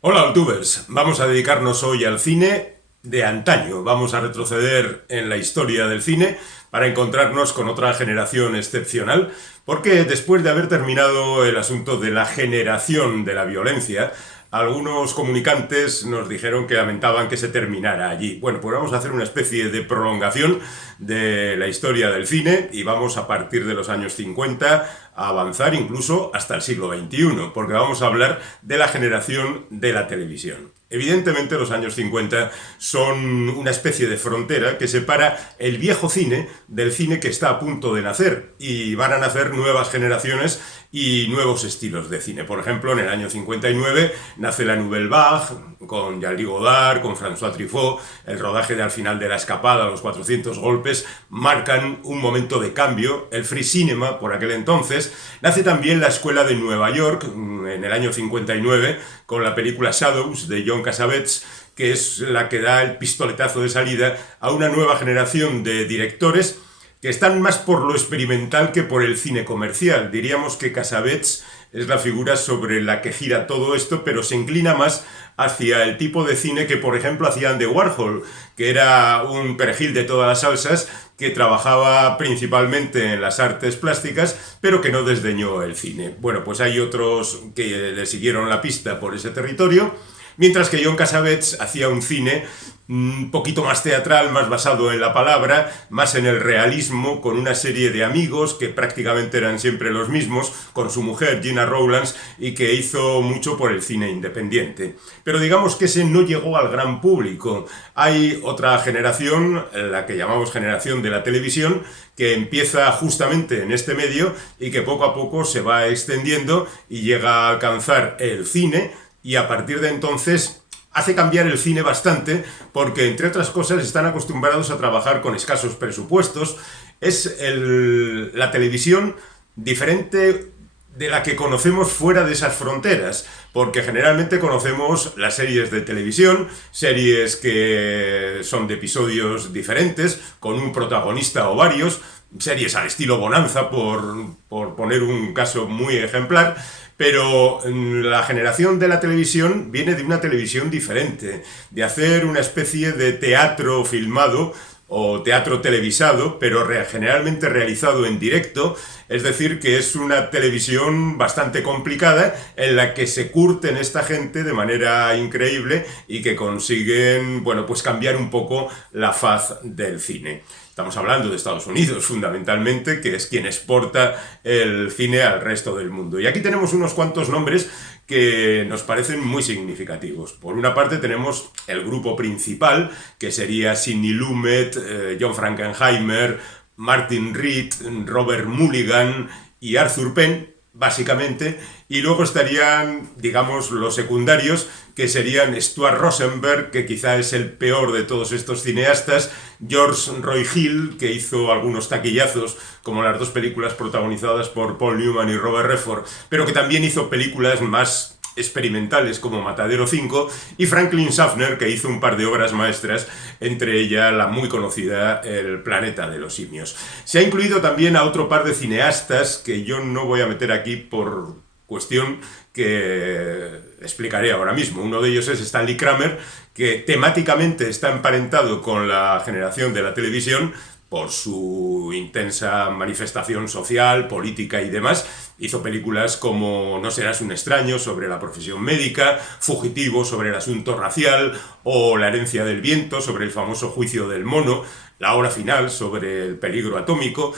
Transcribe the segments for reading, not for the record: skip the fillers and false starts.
Hola, Altubers. Vamos a dedicarnos hoy al cine de antaño. Vamos a retroceder en la historia del cine para encontrarnos con otra generación excepcional, porque después de haber terminado el asunto de la generación de la violencia, algunos comunicantes nos dijeron que lamentaban que se terminara allí. Bueno, pues vamos a hacer una especie de prolongación de la historia del cine y vamos a partir de los años 50 a avanzar incluso hasta el siglo XXI, porque vamos a hablar de la generación de la televisión. Evidentemente los años 50 son una especie de frontera que separa el viejo cine del cine que está a punto de nacer, y van a nacer nuevas generaciones y nuevos estilos de cine. Por ejemplo, en el año 59 nace la Nouvelle Vague con Jean-Luc Godard, con François Truffaut. El rodaje de Al final de la escapada, Los 400 golpes, marcan un momento de cambio. El free cinema, por aquel entonces. Nace también la Escuela de Nueva York en el año 59 con la película Shadows de John Cassavetes, que es la que da el pistoletazo de salida a una nueva generación de directores que están más por lo experimental que por el cine comercial. Diríamos que Cassavetes es la figura sobre la que gira todo esto, pero se inclina más hacia el tipo de cine que, por ejemplo, hacía Andy Warhol, que era un perejil de todas las salsas, que trabajaba principalmente en las artes plásticas, pero que no desdeñó el cine. Bueno, pues hay otros que le siguieron la pista por ese territorio, mientras que John Cassavetes hacía un cine un poquito más teatral, más basado en la palabra, más en el realismo, con una serie de amigos que prácticamente eran siempre los mismos, con su mujer Gina Rowlands, y que hizo mucho por el cine independiente. Pero digamos que ese no llegó al gran público. Hay otra generación, la que llamamos generación de la televisión, que empieza justamente en este medio y que poco a poco se va extendiendo y llega a alcanzar el cine, y a partir de entonces hace cambiar el cine bastante, porque entre otras cosas están acostumbrados a trabajar con escasos presupuestos. Es la televisión diferente de la que conocemos fuera de esas fronteras, porque generalmente conocemos las series de televisión, series que son de episodios diferentes, con un protagonista o varios, series al estilo Bonanza, por poner un caso muy ejemplar. Pero la generación de la televisión viene de una televisión diferente, de hacer una especie de teatro filmado o teatro televisado, pero generalmente realizado en directo. Es decir, que es una televisión bastante complicada en la que se curten esta gente de manera increíble y que consiguen, bueno, pues cambiar un poco la faz del cine. Estamos hablando de Estados Unidos, fundamentalmente, que es quien exporta el cine al resto del mundo. Y aquí tenemos unos cuantos nombres que nos parecen muy significativos. Por una parte tenemos el grupo principal, que sería Sidney Lumet, John Frankenheimer, Martin Reed, Robert Mulligan y Arthur Penn, básicamente, y luego estarían, digamos, los secundarios, que serían Stuart Rosenberg, que quizá es el peor de todos estos cineastas, George Roy Hill, que hizo algunos taquillazos, como las dos películas protagonizadas por Paul Newman y Robert Redford, pero que también hizo películas más experimentales como Matadero 5, y Franklin Schaffner, que hizo un par de obras maestras, entre ellas la muy conocida El planeta de los simios. Se ha incluido también a otro par de cineastas que yo no voy a meter aquí por cuestión que explicaré ahora mismo. Uno de ellos es Stanley Kramer, que temáticamente está emparentado con la generación de la televisión por su intensa manifestación social, política y demás. Hizo películas como No serás un extraño, sobre la profesión médica, Fugitivo, sobre el asunto racial, o La herencia del viento, sobre el famoso juicio del mono, La hora final, sobre el peligro atómico.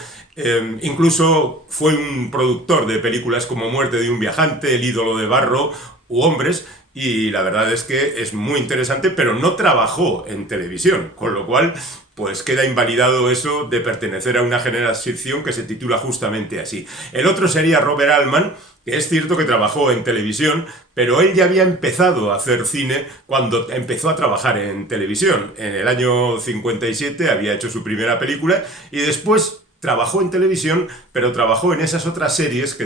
Incluso fue un productor de películas como Muerte de un viajante, El ídolo de barro u Hombres, y la verdad es que es muy interesante, pero no trabajó en televisión, con lo cual pues queda invalidado eso de pertenecer a una generación que se titula justamente así. El otro sería Robert Altman, que es cierto que trabajó en televisión, pero él ya había empezado a hacer cine cuando empezó a trabajar en televisión. En el año 57 había hecho su primera película y después trabajó en televisión, pero trabajó en esas otras series que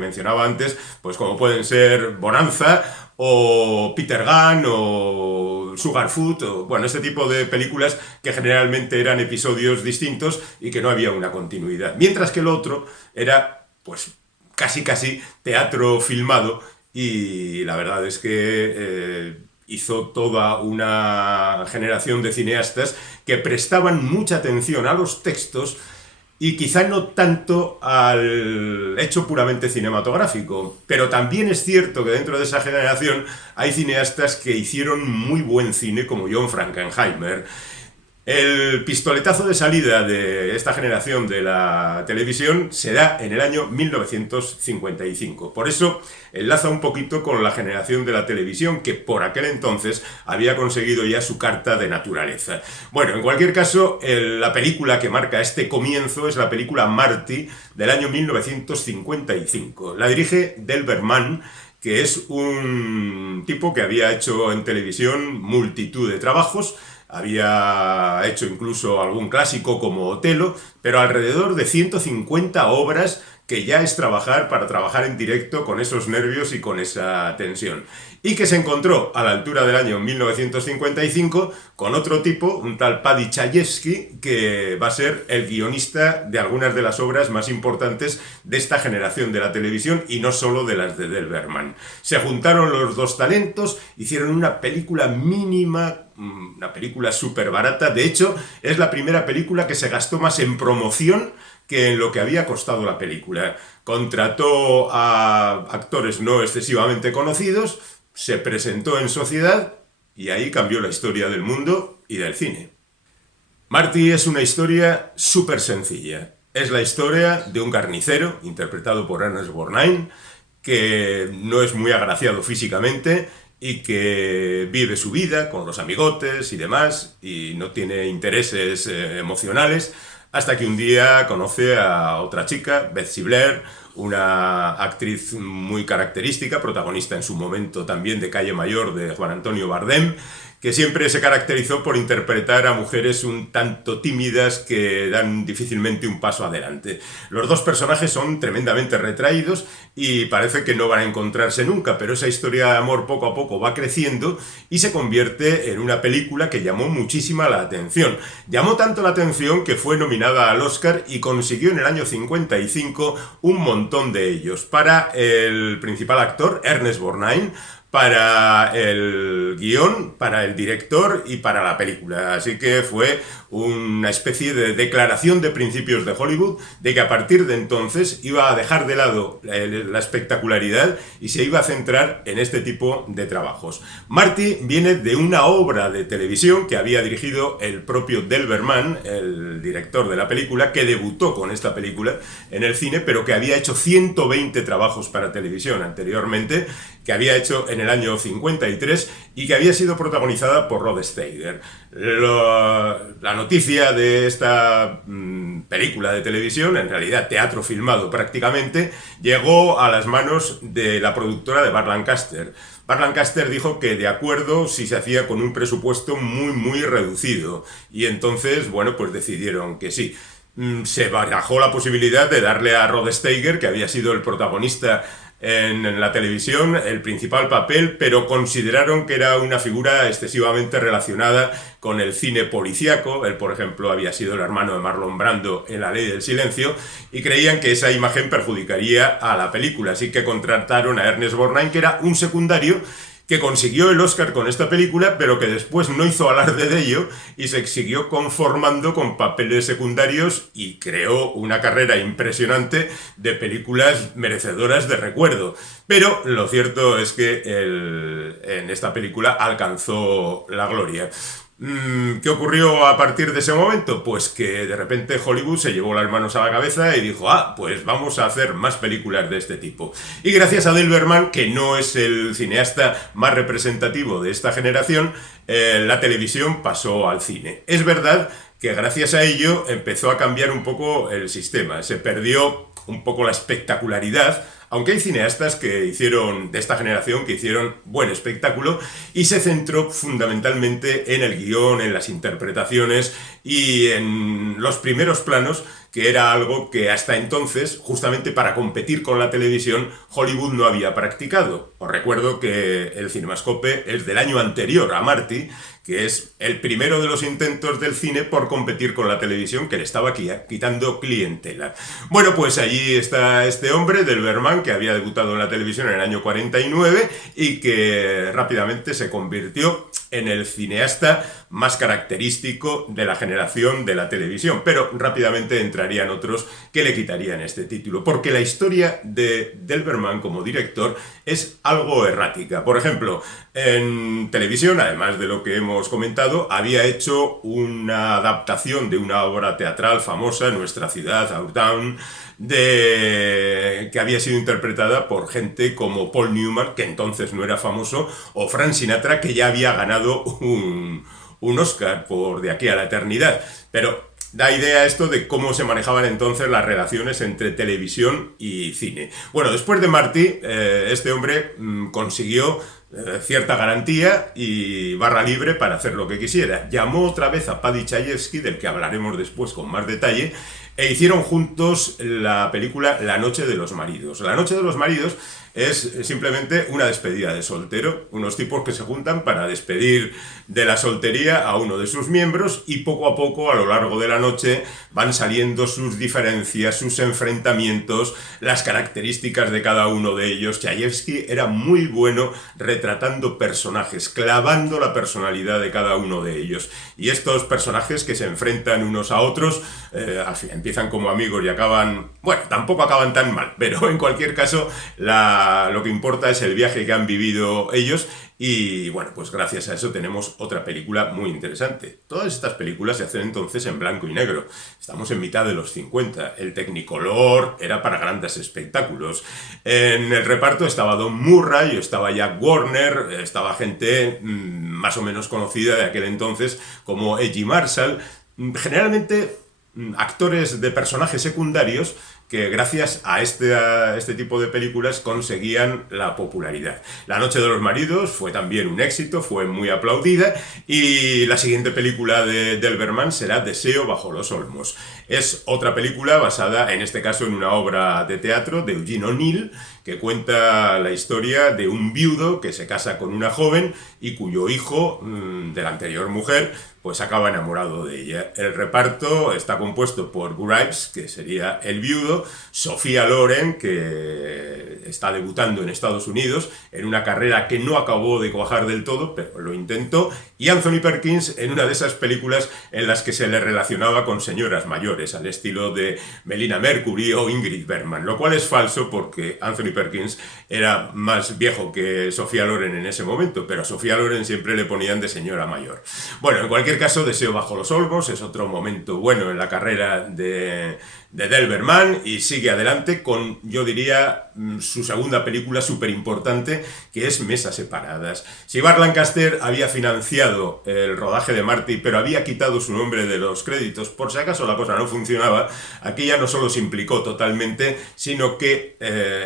mencionaba antes, pues como pueden ser Bonanza o Peter Gunn o Sugarfoot, o bueno, este tipo de películas que generalmente eran episodios distintos y que no había una continuidad. Mientras que el otro era, pues, casi teatro filmado, y la verdad es que hizo toda una generación de cineastas que prestaban mucha atención a los textos y quizá no tanto al hecho puramente cinematográfico. Pero también es cierto que dentro de esa generación hay cineastas que hicieron muy buen cine, como John Frankenheimer. El pistoletazo de salida de esta generación de la televisión se da en el año 1955. Por eso enlaza un poquito con la generación de la televisión, que por aquel entonces había conseguido ya su carta de naturaleza. Bueno, en cualquier caso, la película que marca este comienzo es la película Marty del año 1955. La dirige Delbert Mann, que es un tipo que había hecho en televisión multitud de trabajos. Había hecho incluso algún clásico como Otelo, pero alrededor de 150 obras, que ya es trabajar en directo con esos nervios y con esa tensión. Y que se encontró a la altura del año 1955 con otro tipo, un tal Paddy Chayefsky, que va a ser el guionista de algunas de las obras más importantes de esta generación de la televisión y no solo de las de Delbert Mann. Se juntaron los dos talentos, hicieron una película mínima, una película súper barata. De hecho, es la primera película que se gastó más en promoción que en lo que había costado la película. Contrató a actores no excesivamente conocidos, se presentó en sociedad y ahí cambió la historia del mundo y del cine. Marty es una historia súper sencilla. Es la historia de un carnicero, interpretado por Ernest Borgnine, que no es muy agraciado físicamente y que vive su vida con los amigotes y demás y no tiene intereses emocionales, hasta que un día conoce a otra chica, Betsy Blair, una actriz muy característica, protagonista en su momento también de Calle Mayor de Juan Antonio Bardem, que siempre se caracterizó por interpretar a mujeres un tanto tímidas que dan difícilmente un paso adelante. Los dos personajes son tremendamente retraídos y parece que no van a encontrarse nunca, pero esa historia de amor poco a poco va creciendo y se convierte en una película que llamó muchísima la atención. Llamó tanto la atención que fue nominada al Oscar y consiguió en el año 55 un montón de ellos. Para el principal actor, Ernest Borgnine, para el guión, para el director y para la película. Así que fue una especie de declaración de principios de Hollywood de que a partir de entonces iba a dejar de lado la espectacularidad y se iba a centrar en este tipo de trabajos. Marty viene de una obra de televisión que había dirigido el propio Delbert Mann, el director de la película, que debutó con esta película en el cine, pero que había hecho 120 trabajos para televisión anteriormente, que había hecho en el año 53 y que había sido protagonizada por Rod Steiger. La noticia de esta película de televisión, en realidad teatro filmado prácticamente, llegó a las manos de la productora de Burt Lancaster. Burt Lancaster dijo que de acuerdo si se hacía con un presupuesto muy reducido y entonces, bueno, pues decidieron que sí. Se barajó la posibilidad de darle a Rod Steiger, que había sido el protagonista en la televisión, el principal papel, pero consideraron que era una figura excesivamente relacionada con el cine policíaco. Él, por ejemplo, había sido el hermano de Marlon Brando en La Ley del Silencio y creían que esa imagen perjudicaría a la película, así que contrataron a Ernest Borgnine, que era un secundario que consiguió el Oscar con esta película, pero que después no hizo alarde de ello y se siguió conformando con papeles secundarios y creó una carrera impresionante de películas merecedoras de recuerdo. Pero lo cierto es que en esta película alcanzó la gloria. ¿Qué ocurrió a partir de ese momento? Pues que de repente Hollywood se llevó las manos a la cabeza y dijo, pues vamos a hacer más películas de este tipo. Y gracias a Delbert Mann, que no es el cineasta más representativo de esta generación, la televisión pasó al cine. Es verdad que gracias a ello empezó a cambiar un poco el sistema. Se perdió un poco la espectacularidad, aunque hay cineastas que hicieron, de esta generación, que hicieron buen espectáculo y se centró fundamentalmente en el guión, en las interpretaciones y en los primeros planos que era algo que hasta entonces, justamente para competir con la televisión, Hollywood no había practicado. Os recuerdo que el Cinemascope es del año anterior a Marty, que es el primero de los intentos del cine por competir con la televisión, que le estaba quitando clientela. Bueno, pues allí está este hombre, Delberman, que había debutado en la televisión en el año 49 y que rápidamente se convirtió en el cineasta más característico de la generación de la televisión, pero rápidamente entrarían otros que le quitarían este título, porque la historia de Delberman como director es algo errática. Por ejemplo, en televisión, además de lo que hemos comentado, había hecho una adaptación de una obra teatral famosa, Nuestra ciudad, Our Town, que había sido interpretada por gente como Paul Newman, que entonces no era famoso, o Frank Sinatra, que ya había ganado un Oscar por De aquí a la eternidad. Pero da idea esto de cómo se manejaban entonces las relaciones entre televisión y cine. Bueno, después de Marty, este hombre consiguió cierta garantía y barra libre para hacer lo que quisiera. Llamó otra vez a Paddy Chayefsky, del que hablaremos después con más detalle, e hicieron juntos la película La noche de los maridos. La noche de los maridos es simplemente una despedida de soltero, unos tipos que se juntan para despedir de la soltería a uno de sus miembros y poco a poco a lo largo de la noche van saliendo sus diferencias, sus enfrentamientos, las características de cada uno de ellos. Chayefsky era muy bueno retratando personajes, clavando la personalidad de cada uno de ellos. Y estos personajes que se enfrentan unos a otros, al fin empiezan como amigos y acaban, bueno, tampoco acaban tan mal, pero en cualquier caso lo que importa es el viaje que han vivido ellos y bueno, pues gracias a eso tenemos otra película muy interesante. Todas estas películas se hacen entonces en blanco y negro. Estamos en mitad de los 50. El Technicolor era para grandes espectáculos. En el reparto estaba Don Murray, estaba Jack Warner, estaba gente más o menos conocida de aquel entonces como Edgy Marshall. Generalmente actores de personajes secundarios que gracias a este tipo de películas conseguían la popularidad. La noche de los maridos fue también un éxito, fue muy aplaudida y la siguiente película de Delberman será Deseo bajo los olmos. Es otra película basada, en este caso, en una obra de teatro de Eugene O'Neill, que cuenta la historia de un viudo que se casa con una joven y cuyo hijo de la anterior mujer pues acaba enamorado de ella. El reparto está compuesto por Grimes, que sería el viudo, Sofía Loren, que está debutando en Estados Unidos en una carrera que no acabó de cuajar del todo, pero lo intentó, y Anthony Perkins en una de esas películas en las que se le relacionaba con señoras mayores, al estilo de Melina Mercury o Ingrid Bergman, lo cual es falso porque Anthony Perkins era más viejo que Sofía Loren en ese momento, pero a Sofía Loren siempre le ponían de señora mayor. Bueno, en cualquier caso, Deseo bajo los olmos es otro momento bueno en la carrera de Delberman y sigue adelante con, yo diría, su segunda película súper importante, que es Mesas separadas. Si Burt Lancaster había financiado el rodaje de Marty, pero había quitado su nombre de los créditos, por si acaso la cosa no funcionaba, aquí ya no solo se implicó totalmente, sino que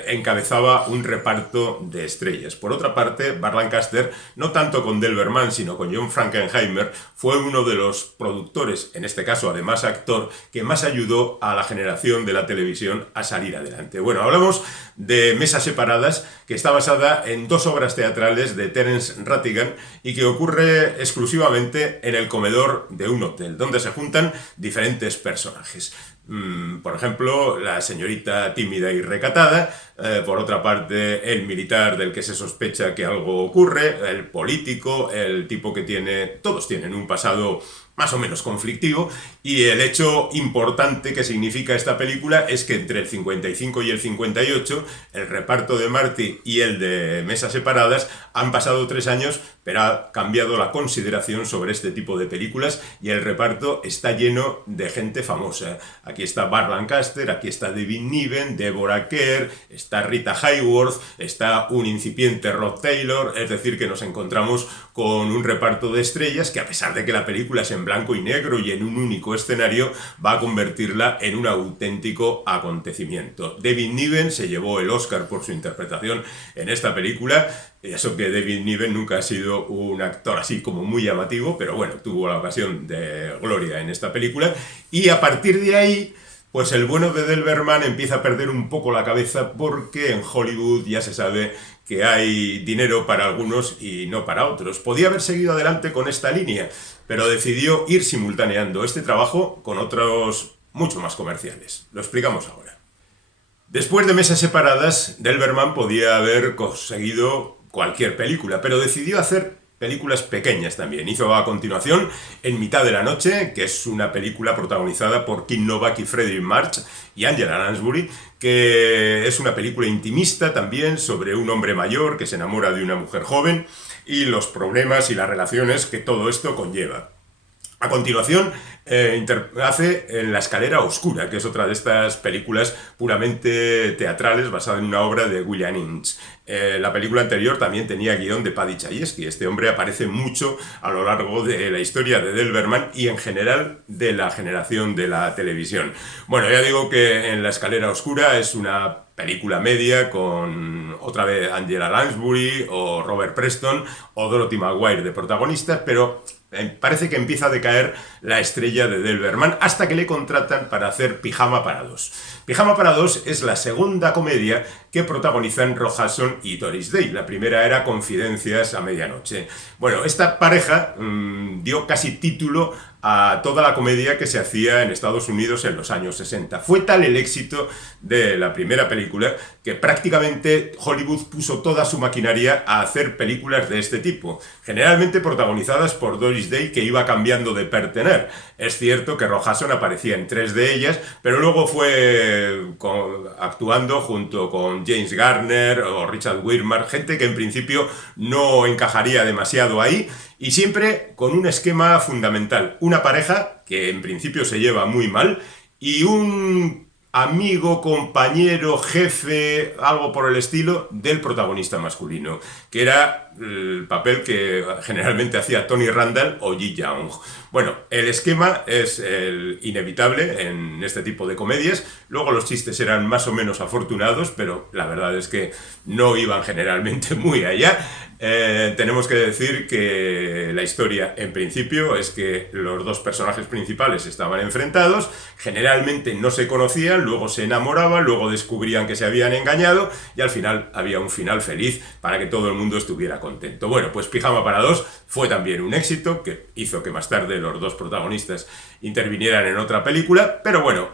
encabezaba un reparto de estrellas. Por otra parte, Burt Lancaster, no tanto con Delberman, sino con John Frankenheimer, fue uno de los productores, en este caso además actor, que más ayudó a la generación de la televisión a salir adelante. Bueno, hablamos de Mesas separadas, que está basada en dos obras teatrales de Terence Rattigan y que ocurre exclusivamente en el comedor de un hotel, donde se juntan diferentes personajes. Por ejemplo, la señorita tímida y recatada, por otra parte el militar del que se sospecha que algo ocurre, el político, el tipo que todos tienen un pasado más o menos conflictivo, y el hecho importante que significa esta película es que entre el 55 y el 58 el reparto de Marty y el de Mesas separadas han pasado 3 años, pero ha cambiado la consideración sobre este tipo de películas y el reparto está lleno de gente famosa. Aquí está Burt Lancaster, aquí está David Niven, Deborah Kerr, está Rita Hayworth, está un incipiente Rod Taylor, es decir, que nos encontramos con un reparto de estrellas que, a pesar de que la película es en blanco y negro y en un único escenario, va a convertirla en un auténtico acontecimiento. David Niven se llevó el Oscar por su interpretación en esta película. Eso que David Niven nunca ha sido un actor así como muy llamativo, pero bueno, tuvo la ocasión de gloria en esta película. Y a partir de ahí, Pues el bueno de Delberman empieza a perder un poco la cabeza porque en Hollywood ya se sabe que hay dinero para algunos y no para otros. Podía haber seguido adelante con esta línea, pero decidió ir simultaneando este trabajo con otros mucho más comerciales. Lo explicamos ahora. Después de meses separadas, Delberman podía haber conseguido cualquier película, pero decidió hacer películas pequeñas también. Hizo a continuación En mitad de la noche, que es una película protagonizada por Kim Novak y Fredric March y Angela Lansbury, que es una película intimista también sobre un hombre mayor que se enamora de una mujer joven y los problemas y las relaciones que todo esto conlleva. A continuación, hace En la escalera oscura, que es otra de estas películas puramente teatrales basada en una obra de William Ince. La película anterior también tenía guión de Paddy Chayefsky. Este hombre aparece mucho a lo largo de la historia de Delberman y en general de la generación de la televisión. Bueno, ya digo que En la escalera oscura es una película media con otra vez Angela Lansbury o Robert Preston o Dorothy Maguire de protagonistas, pero parece que empieza a decaer la estrella de Delberman hasta que le contratan para hacer Pijama para dos. Pijama para dos es la segunda comedia que protagonizan Rock Hudson y Doris Day. La primera era Confidencias a medianoche. Bueno, esta pareja dio casi título a toda la comedia que se hacía en Estados Unidos en los años 60. Fue tal el éxito de la primera película que prácticamente Hollywood puso toda su maquinaria a hacer películas de este tipo, generalmente protagonizadas por Doris Day, que iba cambiando de pertener. Es cierto que Rock Hudson aparecía en 3 de ellas, pero luego fue actuando junto con James Garner o Richard Widmark, gente que en principio no encajaría demasiado ahí, y siempre con un esquema fundamental: una pareja que en principio se lleva muy mal y un amigo, compañero, jefe, algo por el estilo del protagonista masculino, que era el papel que generalmente hacía Tony Randall o Ji Young. Bueno, el esquema es el inevitable en este tipo de comedias. Luego los chistes eran más o menos afortunados, pero la verdad es que no iban generalmente muy allá. Tenemos que decir que la historia en principio es que los dos personajes principales estaban enfrentados, generalmente no se conocían, luego se enamoraban, luego descubrían que se habían engañado y al final había un final feliz para que todo el mundo estuviera contento. Bueno, pues Pijama para dos fue también un éxito que hizo que más tarde los dos protagonistas intervinieran en otra película, pero bueno,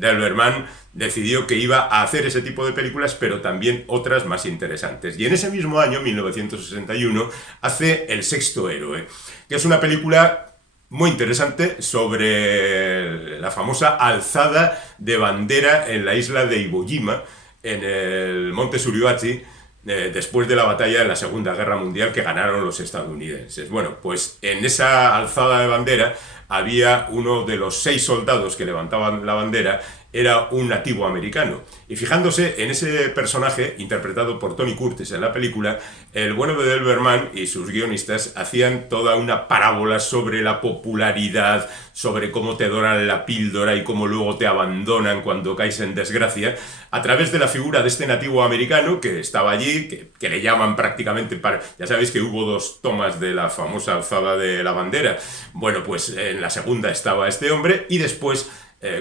Delberman decidió que iba a hacer ese tipo de películas, pero también otras más interesantes. Y en ese mismo año, 1961, hace El sexto héroe, que es una película muy interesante sobre la famosa alzada de bandera en la isla de Iwo Jima, en el monte Suribachi, después de la batalla de la Segunda Guerra Mundial que ganaron los estadounidenses. Bueno, pues en esa alzada de bandera había uno de los 6 soldados que levantaban la bandera, era un nativo americano. Y fijándose en ese personaje, interpretado por Tony Curtis en la película, el bueno de Delberman y sus guionistas hacían toda una parábola sobre la popularidad, sobre cómo te doran la píldora y cómo luego te abandonan cuando caes en desgracia, a través de la figura de este nativo americano que estaba allí, que le llaman prácticamente para... Ya sabéis que hubo 2 tomas de la famosa alzada de la bandera. Bueno, pues en la segunda estaba este hombre y después...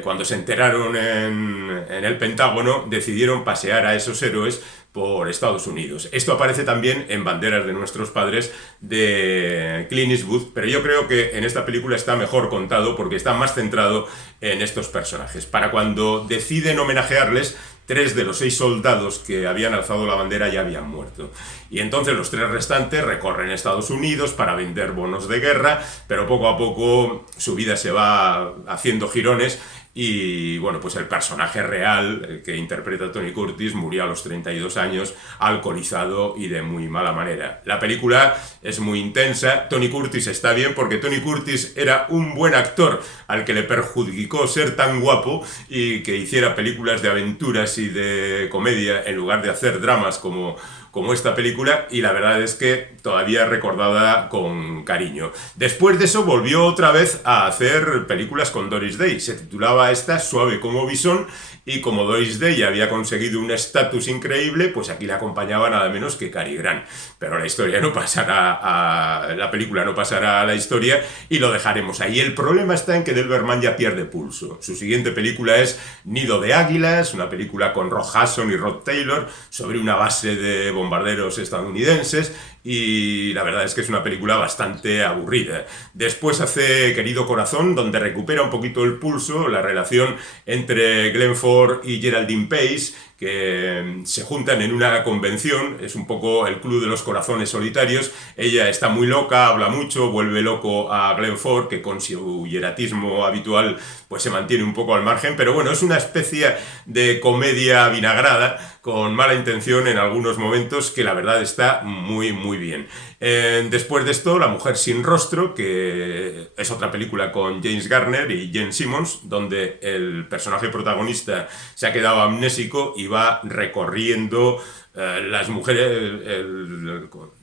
cuando se enteraron en el Pentágono, decidieron pasear a esos héroes por Estados Unidos. Esto aparece también en Banderas de nuestros padres de Clint Eastwood, pero yo creo que en esta película está mejor contado porque está más centrado en estos personajes. Para cuando deciden homenajearles, 3 de los 6 soldados que habían alzado la bandera ya habían muerto. Y entonces los 3 restantes recorren Estados Unidos para vender bonos de guerra, pero poco a poco su vida se va haciendo jirones y, bueno, pues el personaje real, el que interpreta Tony Curtis, murió a los 32 años, alcoholizado y de muy mala manera. La película es muy intensa. Tony Curtis está bien porque Tony Curtis era un buen actor al que le perjudicó ser tan guapo y que hiciera películas de aventuras y de comedia en lugar de hacer dramas como como esta película, y la verdad es que todavía recordada con cariño. Después de eso volvió otra vez a hacer películas con Doris Day. Se titulaba esta Suave como Bisón, y como Doris Day había conseguido un estatus increíble, pues aquí la acompañaba nada menos que Cary Grant. Pero la historia no pasará la película no pasará a la historia y lo dejaremos ahí. El problema está en que Delberman ya pierde pulso. Su siguiente película es Nido de Águilas, una película con Rock Hudson y Rod Taylor sobre una base de bombarderos estadounidenses, y la verdad es que es una película bastante aburrida. Después hace Querido Corazón, donde recupera un poquito el pulso, la relación entre Glenn Ford y Geraldine Pace, que se juntan en una convención. Es un poco el club de los corazones solitarios. Ella está muy loca, habla mucho, vuelve loco a Glenn Ford, que con su hieratismo habitual pues se mantiene un poco al margen, pero bueno, es una especie de comedia vinagrada con mala intención en algunos momentos, que la verdad está muy muy bien. Después de esto, La mujer sin rostro, que es otra película con James Garner y Jane Simmons, donde el personaje protagonista se ha quedado amnésico y va recorriendo las mujeres,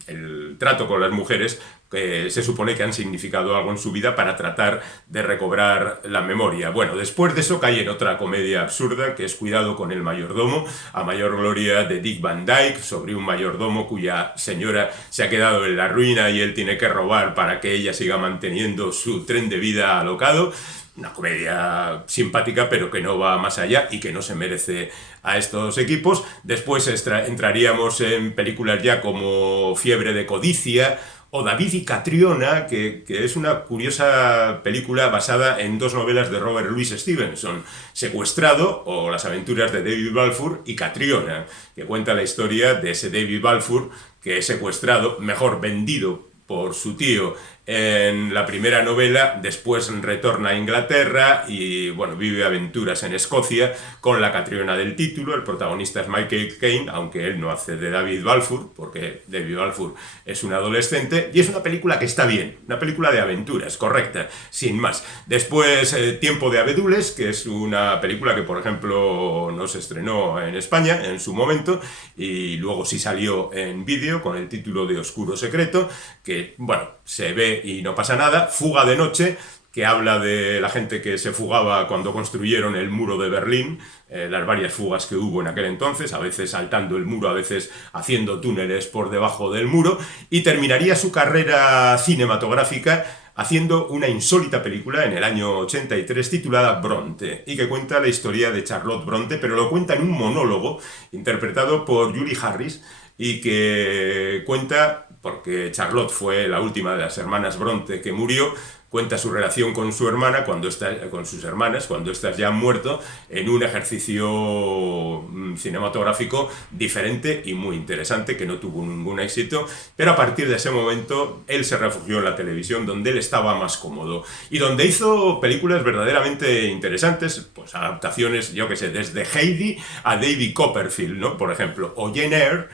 el trato con las mujeres, que se supone que han significado algo en su vida, para tratar de recobrar la memoria. Bueno, después de eso cae en otra comedia absurda, que es Cuidado con el mayordomo, a mayor gloria de Dick Van Dyke, sobre un mayordomo cuya señora se ha quedado en la ruina y él tiene que robar para que ella siga manteniendo su tren de vida alocado. Una comedia simpática, pero que no va más allá y que no se merece a estos equipos. Después entraríamos en películas ya como Fiebre de codicia o David y Catriona, que es una curiosa película basada en dos novelas de Robert Louis Stevenson, Secuestrado, o Las aventuras de David Balfour, y Catriona, que cuenta la historia de ese David Balfour que es secuestrado, mejor vendido por su tío en la primera novela, después retorna a Inglaterra y bueno, vive aventuras en Escocia con la Catriona del título. El protagonista es Michael Caine, aunque él no hace de David Balfour, porque David Balfour es un adolescente, y es una película que está bien, una película de aventuras, correcta, sin más. Después Tiempo de abedules, que es una película que por ejemplo no se estrenó en España en su momento, y luego sí salió en vídeo con el título de Oscuro Secreto, que bueno, se ve y no pasa nada. Fuga de noche, que habla de la gente que se fugaba cuando construyeron el muro de Berlín, las varias fugas que hubo en aquel entonces, a veces saltando el muro, a veces haciendo túneles por debajo del muro, y terminaría su carrera cinematográfica haciendo una insólita película en el año 83 titulada Bronte, y que cuenta la historia de Charlotte Bronte, pero lo cuenta en un monólogo interpretado por Julie Harris, y que cuenta, porque Charlotte fue la última de las hermanas Bronte que murió, cuenta su relación con su hermana, con sus hermanas, cuando éstas ya han muerto, en un ejercicio cinematográfico diferente y muy interesante, que no tuvo ningún éxito, pero a partir de ese momento él se refugió en la televisión, donde él estaba más cómodo, y donde hizo películas verdaderamente interesantes, pues adaptaciones, yo que sé, desde Heidi a David Copperfield, ¿no? Por ejemplo, o Jane Eyre,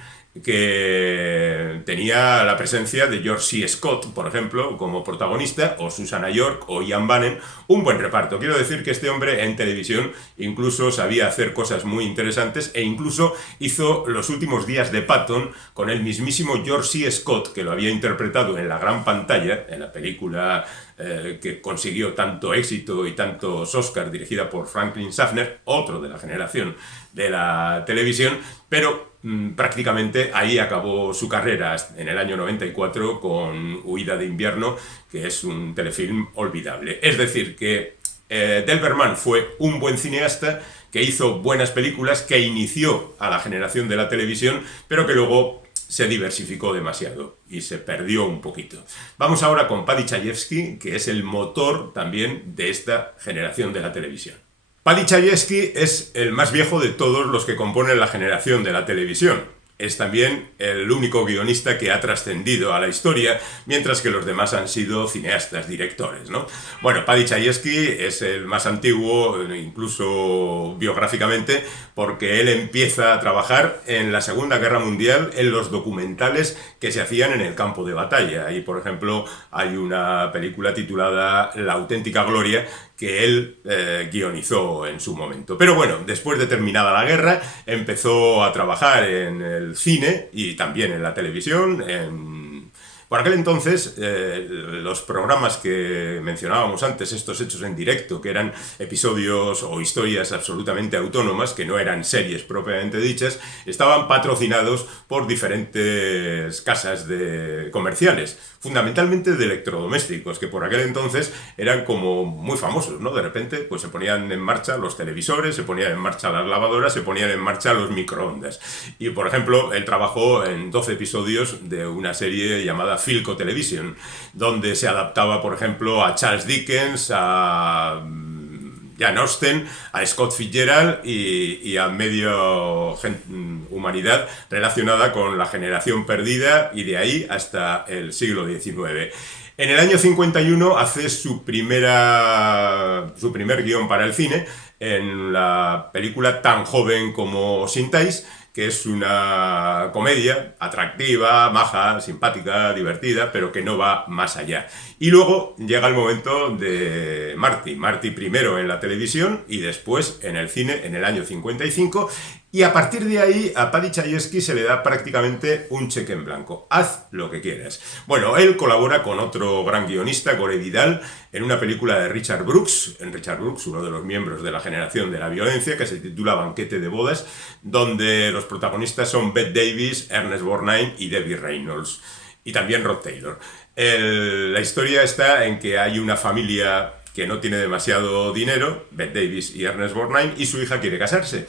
que tenía la presencia de George C. Scott, por ejemplo, como protagonista, o Susannah York o Ian Bannon, un buen reparto. Quiero decir que este hombre en televisión incluso sabía hacer cosas muy interesantes, e incluso hizo Los últimos días de Patton con el mismísimo George C. Scott, que lo había interpretado en la gran pantalla, en la película que consiguió tanto éxito y tantos Oscars, dirigida por Franklin Schaffner, otro de la generación de la televisión, pero prácticamente ahí acabó su carrera en el año 94 con Huida de invierno, que es un telefilm olvidable. Es decir, que Delberman fue un buen cineasta, que hizo buenas películas, que inició a la generación de la televisión, pero que luego se diversificó demasiado y se perdió un poquito. Vamos ahora con Paddy Chayefsky, que es el motor también de esta generación de la televisión. Paddy Chayefsky es el más viejo de todos los que componen la generación de la televisión. Es también el único guionista que ha trascendido a la historia, mientras que los demás han sido cineastas, directores, ¿no? Bueno, Paddy Chayefsky es el más antiguo, incluso biográficamente, porque él empieza a trabajar en la Segunda Guerra Mundial en los documentales que se hacían en el campo de batalla. Ahí, por ejemplo, hay una película titulada La auténtica gloria, que él guionizó en su momento. Pero bueno, después de terminada la guerra, empezó a trabajar en el el cine y también en la televisión. Por aquel entonces, los programas que mencionábamos antes, estos hechos en directo, que eran episodios o historias absolutamente autónomas, que no eran series propiamente dichas, estaban patrocinados por diferentes casas comerciales, fundamentalmente de electrodomésticos, que por aquel entonces eran como muy famosos, ¿no? De repente, pues se ponían en marcha los televisores, se ponían en marcha las lavadoras, se ponían en marcha los microondas. Y, por ejemplo, él trabajó en 12 episodios de una serie llamada Philco Television, donde se adaptaba, por ejemplo, a Charles Dickens, a Jane Austen, a Scott Fitzgerald y a medio humanidad relacionada con la generación perdida y de ahí hasta el siglo XIX. En el año 51 hace su primer guión para el cine en la película Tan joven como os sintáis, que es una comedia atractiva, maja, simpática, divertida, pero que no va más allá. Y luego llega el momento de Marty primero en la televisión y después en el cine en el año 55, y a partir de ahí a Paddy Chayefsky se le da prácticamente un cheque en blanco. Haz lo que quieras. Bueno, él colabora con otro gran guionista, Gore Vidal, en una película de Richard Brooks, uno de los miembros de la generación de la violencia, que se titula Banquete de bodas, donde los protagonistas son Bette Davis, Ernest Borgnine y Debbie Reynolds, y también Rod Taylor. La historia está en que hay una familia que no tiene demasiado dinero, Bette Davis y Ernest Borgnine, y su hija quiere casarse.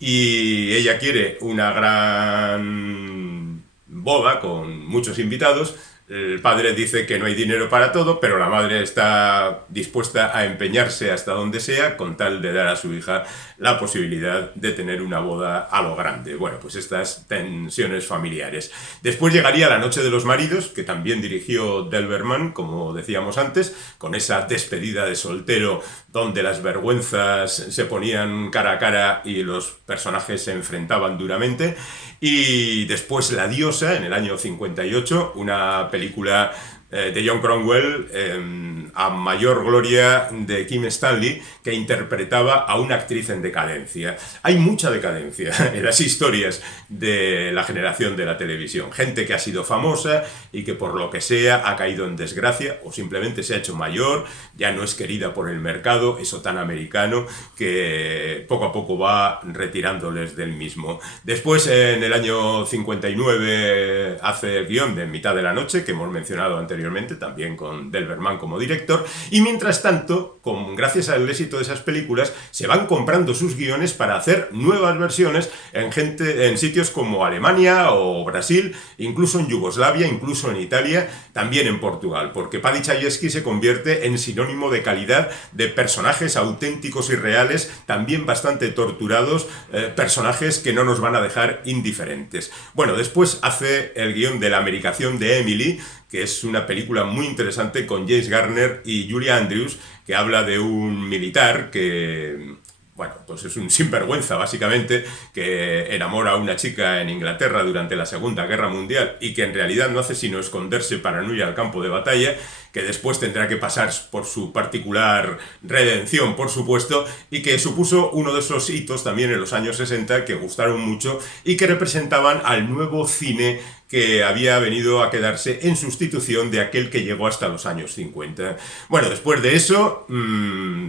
Y ella quiere una gran boda con muchos invitados. El padre dice que no hay dinero para todo, pero la madre está dispuesta a empeñarse hasta donde sea con tal de dar a su hija la posibilidad de tener una boda a lo grande. Bueno, pues estas tensiones familiares. Después llegaría La noche de los maridos, que también dirigió Delberman, como decíamos antes, con esa despedida de soltero donde las vergüenzas se ponían cara a cara y los personajes se enfrentaban duramente. Y después La diosa, en el año 58, una película de John Cromwell, a mayor gloria de Kim Stanley, que interpretaba a una actriz en decadencia. Hay mucha decadencia en las historias de la generación de la televisión. Gente que ha sido famosa y que por lo que sea ha caído en desgracia o simplemente se ha hecho mayor, ya no es querida por el mercado, eso tan americano que poco a poco va retirándoles del mismo. Después, en el año 59, hace el guión de En mitad de la noche, que hemos mencionado anteriormente, también con Delberman como director, y mientras tanto, gracias al éxito de esas películas, se van comprando sus guiones para hacer nuevas versiones en sitios como Alemania o Brasil, incluso en Yugoslavia, incluso en Italia, también en Portugal, porque Paddy Chayefsky se convierte en sinónimo de calidad, de personajes auténticos y reales, también bastante torturados, personajes que no nos van a dejar indiferentes. Bueno, después hace el guión de La americación de Emily, que es una película muy interesante con James Garner y Julie Andrews, que habla de un militar que, bueno, pues es un sinvergüenza básicamente, que enamora a una chica en Inglaterra durante la Segunda Guerra Mundial y que en realidad no hace sino esconderse para no ir al campo de batalla, que después tendrá que pasar por su particular redención, por supuesto, y que supuso uno de esos hitos también en los años 60 que gustaron mucho y que representaban al nuevo cine que había venido a quedarse en sustitución de aquel que llegó hasta los años 50. Bueno, después de eso,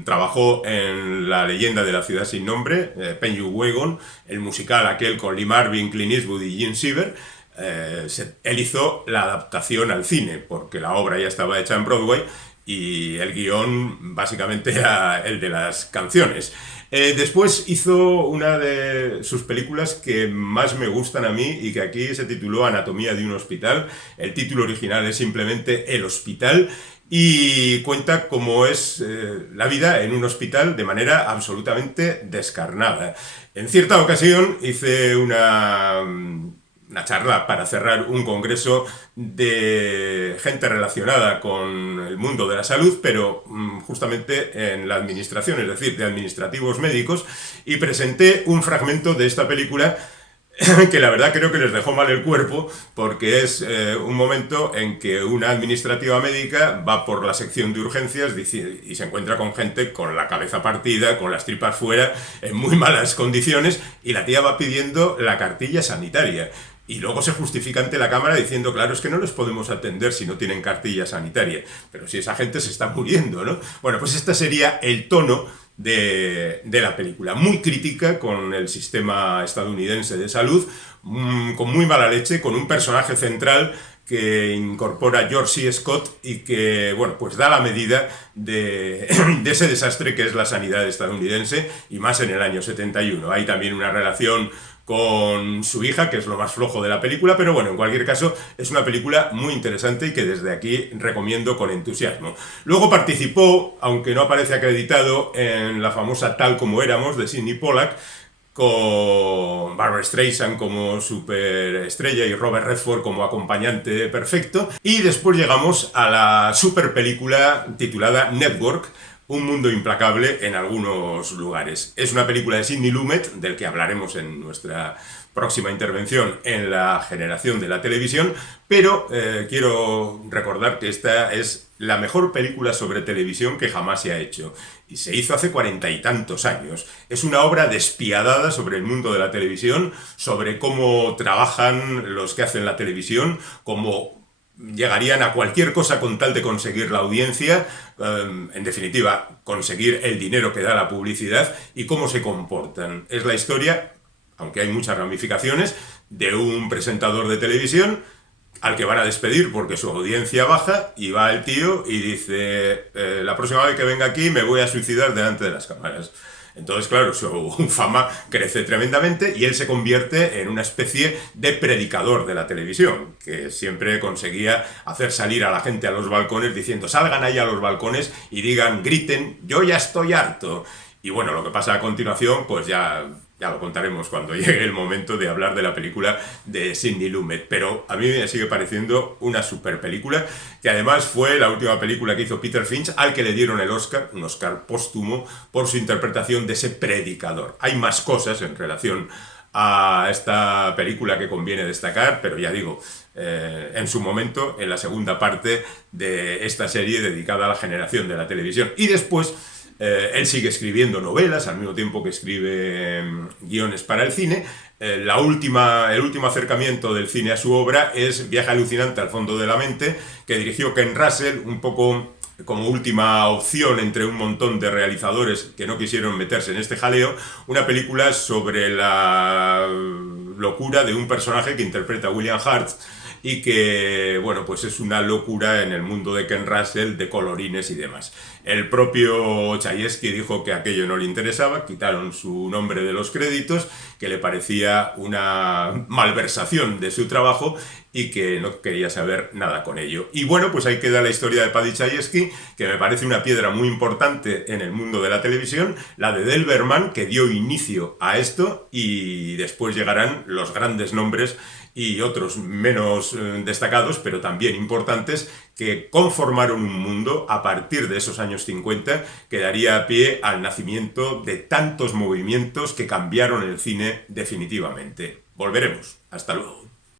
trabajó en La leyenda de la ciudad sin nombre, Penguin, el musical aquel con Lee Marvin, Clint Eastwood y Gene Siever. Él hizo la adaptación al cine, porque la obra ya estaba hecha en Broadway y el guión básicamente era el de las canciones. Después hizo una de sus películas que más me gustan a mí y que aquí se tituló Anatomía de un hospital. El título original es simplemente El hospital y cuenta cómo es la vida en un hospital de manera absolutamente descarnada. En cierta ocasión hice una charla para cerrar un congreso de gente relacionada con el mundo de la salud, pero justamente en la administración, es decir, de administrativos médicos, y presenté un fragmento de esta película que la verdad creo que les dejó mal el cuerpo, porque es un momento en que una administrativa médica va por la sección de urgencias y se encuentra con gente con la cabeza partida, con las tripas fuera, en muy malas condiciones, y la tía va pidiendo la cartilla sanitaria. y luego se justifica ante la cámara diciendo, claro, es que no les podemos atender si no tienen cartilla sanitaria, pero si esa gente se está muriendo, ¿no? Bueno, pues este sería el tono de la película, muy crítica con el sistema estadounidense de salud, con muy mala leche, con un personaje central que incorpora George C. Scott y que, bueno, pues da la medida de ese desastre que es la sanidad estadounidense, y más en el año 71. Hay también una relación con su hija, que es lo más flojo de la película, pero bueno, en cualquier caso, es una película muy interesante y que desde aquí recomiendo con entusiasmo. Luego participó, aunque no aparece acreditado, en la famosa Tal como éramos, de Sidney Pollack, con Barbra Streisand como superestrella y Robert Redford como acompañante perfecto. Y después llegamos a la super película titulada Network, un mundo implacable en algunos lugares. Es una película de Sidney Lumet, del que hablaremos en nuestra próxima intervención en la generación de la televisión, pero quiero recordar que esta es la mejor película sobre televisión que jamás se ha hecho, y se hizo hace 40 y tantos años. Es una obra despiadada sobre el mundo de la televisión, sobre cómo trabajan los que hacen la televisión, cómo llegarían a cualquier cosa con tal de conseguir la audiencia, en definitiva, conseguir el dinero que da la publicidad, y cómo se comportan. Es la historia, aunque hay muchas ramificaciones, de un presentador de televisión al que van a despedir porque su audiencia baja, y va el tío y dice, la próxima vez que venga aquí me voy a suicidar delante de las cámaras. Entonces, claro, su fama crece tremendamente y él se convierte en una especie de predicador de la televisión, que siempre conseguía hacer salir a la gente a los balcones diciendo, salgan ahí a los balcones y digan, griten, yo ya estoy harto. Y bueno, lo que pasa a continuación, pues ya lo contaremos cuando llegue el momento de hablar de la película de Sidney Lumet. Pero a mí me sigue pareciendo una super película, que además fue la última película que hizo Peter Finch, al que le dieron el Oscar, un Oscar póstumo, por su interpretación de ese predicador. Hay más cosas en relación a esta película que conviene destacar, pero ya digo, en su momento, en la segunda parte de esta serie dedicada a la generación de la televisión. Y después él sigue escribiendo novelas al mismo tiempo que escribe guiones para el cine. El último acercamiento del cine a su obra es Viaje alucinante al fondo de la mente, que dirigió Ken Russell, un poco como última opción entre un montón de realizadores que no quisieron meterse en este jaleo, una película sobre la locura de un personaje que interpreta William Hurt, y que, bueno, pues es una locura en el mundo de Ken Russell, de colorines y demás. El propio Chayefsky dijo que aquello no le interesaba, quitaron su nombre de los créditos, que le parecía una malversación de su trabajo y que no quería saber nada con ello. Y bueno, pues ahí queda la historia de Paddy Chayefsky, que me parece una piedra muy importante en el mundo de la televisión, la de Del Berman, que dio inicio a esto, y después llegarán los grandes nombres y otros menos destacados, pero también importantes, que conformaron un mundo a partir de esos años 50 que daría pie al nacimiento de tantos movimientos que cambiaron el cine definitivamente. Volveremos. Hasta luego.